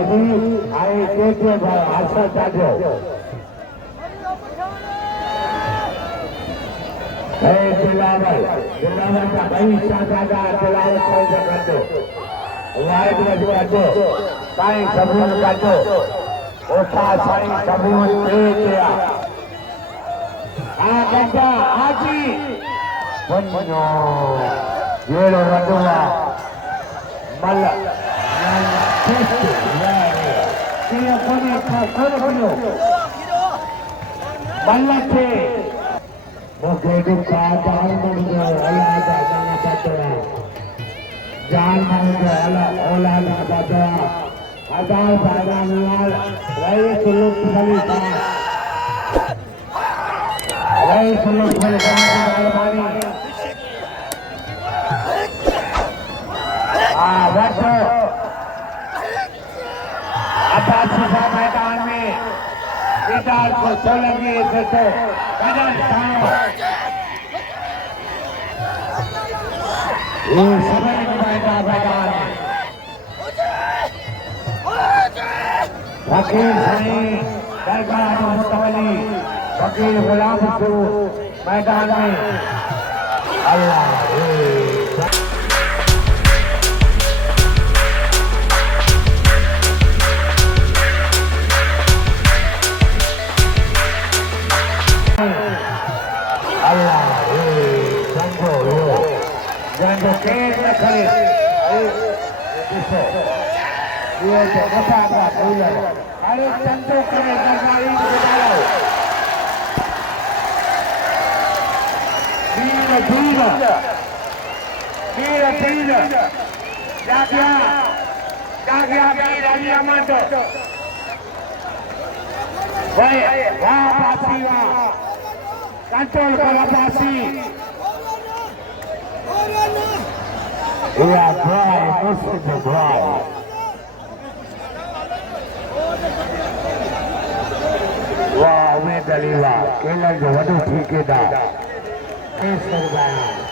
कभी आए के आशा चाहो है दिलावर का भाई शादा दिलावर से कर दो वाइड में कर दो साईं सबून कर दो ओसा साईं सबून दे दिया आ गड्ढा आजी वन्नो येलो वडवा मल कुश्ती ये कोने बनो मल्ल थे मुझे का जान मन गो अल्लाह का जान बतवा जान मन गो अल्लाह औलाद का बतवा हजार बागा निवाल रईस लुत्फ खलीफा रईस लुत्फ खलीफा की मेहरबानी बैठो अब्बासी का मैदान में इधर को सोलंगी से तो कदम खाओ ये समय का मैदान फकीर साईं दरगाह मुतवली फकीर गुलाम को मैदान में अल्लाह Jangan kena kali, dia cakap apa dia? Harus tentu kena Zardari berdalau. Bila, jaga bila dia mantu. Baik, pasti kontrol kalau pasti. Iya, dry, mesti dry. Wah, medaliwa, kelang jo wadu ठेकेदार. Zardari.